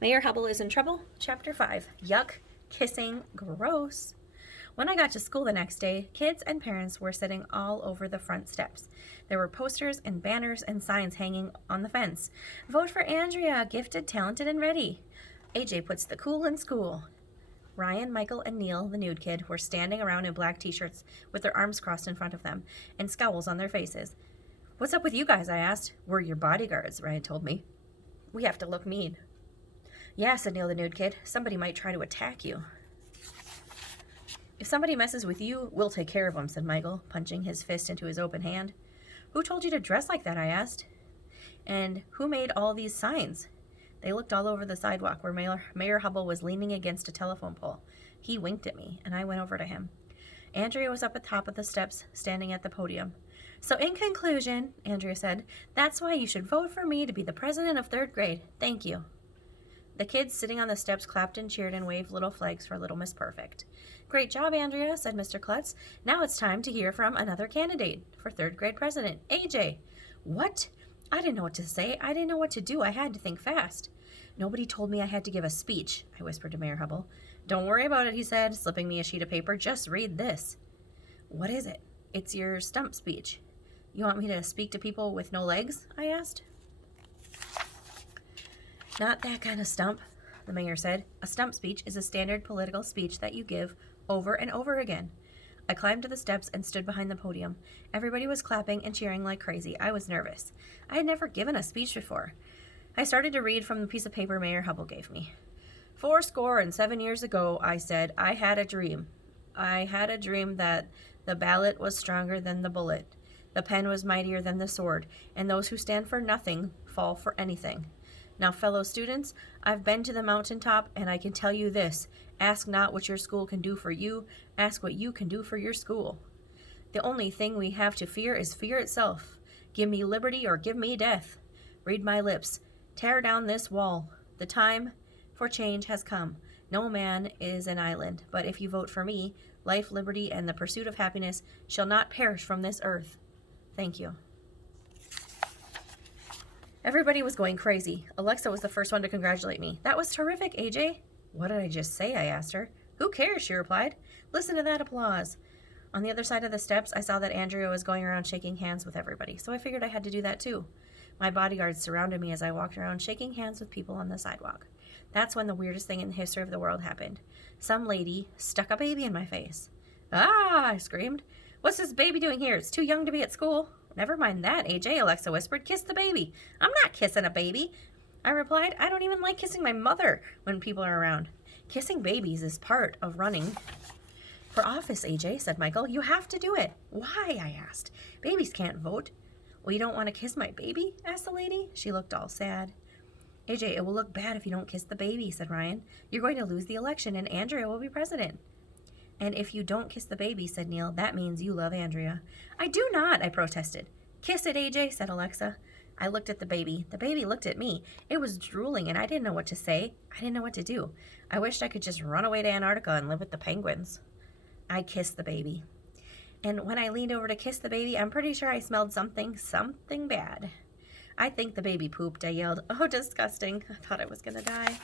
Mayor Hubble is in trouble. Chapter 5. Yuck. Kissing. Gross. When I got to school the next day, kids and parents were sitting all over the front steps. There were posters and banners and signs hanging on the fence. Vote for Andrea, gifted, talented, and ready. AJ puts the cool in school. Ryan, Michael, and Neil, the nude kid, were standing around in black t-shirts with their arms crossed in front of them and scowls on their faces. What's up with you guys, I asked. We're your bodyguards, Ryan told me. We have to look mean. Yeah, said Neil the nude kid. Somebody might try to attack you. If somebody messes with you, we'll take care of them, said Michael, punching his fist into his open hand. Who told you to dress like that, I asked. And who made all these signs? They looked all over the sidewalk where Mayor Hubble was leaning against a telephone pole. He winked at me, and I went over to him. Andrea was up at the top of the steps, standing at the podium. So in conclusion, Andrea said, that's why you should vote for me to be the president of 3rd grade. Thank you. The kids sitting on the steps clapped and cheered and waved little flags for Little Miss Perfect. Great job, Andrea, said Mr. Klutz. Now it's time to hear from another candidate for 3rd grade president, AJ. What? I didn't know what to say. I didn't know what to do. I had to think fast. Nobody told me I had to give a speech, I whispered to Mayor Hubble. Don't worry about it, he said, slipping me a sheet of paper. Just read this. What is it? It's your stump speech. You want me to speak to people with no legs? I asked. Not that kind of stump, the mayor said. A stump speech is a standard political speech that you give over and over again. I climbed to the steps and stood behind the podium. Everybody was clapping and cheering like crazy. I was nervous. I had never given a speech before. I started to read from the piece of paper Mayor Hubble gave me. 7 years ago, I said, I had a dream. I had a dream that the ballot was stronger than the bullet. The pen was mightier than the sword, and those who stand for nothing fall for anything. Now, fellow students, I've been to the mountaintop, and I can tell you this. Ask not what your school can do for you. Ask what you can do for your school. The only thing we have to fear is fear itself. Give me liberty or give me death. Read my lips. Tear down this wall. The time for change has come. No man is an island, but if you vote for me, life, liberty, and the pursuit of happiness shall not perish from this earth. Thank you. Everybody was going crazy. Alexa was the first one to congratulate me. That was terrific, AJ. What did I just say? I asked her. Who cares? She replied. Listen to that applause. On the other side of the steps, I saw that Andrea was going around shaking hands with everybody, so I figured I had to do that too. My bodyguards surrounded me as I walked around shaking hands with people on the sidewalk. That's when the weirdest thing in the history of the world happened. Some lady stuck a baby in my face. Ah, I screamed. What's this baby doing here? It's too young to be at school. Never mind that, AJ, Alexa whispered. Kiss the baby. I'm not kissing a baby. I replied, I don't even like kissing my mother when people are around. Kissing babies is part of running for office, AJ, said Michael. You have to do it. Why? I asked. Babies can't vote. Well, you don't want to kiss my baby? Asked the lady. She looked all sad. AJ, it will look bad if you don't kiss the baby, said Ryan. You're going to lose the election and Andrea will be president. And if you don't kiss the baby, said Neil, that means you love Andrea. I do not, I protested. Kiss it, AJ, said Alexa. I looked at the baby. The baby looked at me. It was drooling, and I didn't know what to say. I didn't know what to do. I wished I could just run away to Antarctica and live with the penguins. I kissed the baby. And when I leaned over to kiss the baby, I'm pretty sure I smelled something bad. I think the baby pooped, I yelled. Oh, disgusting. I thought I was going to die.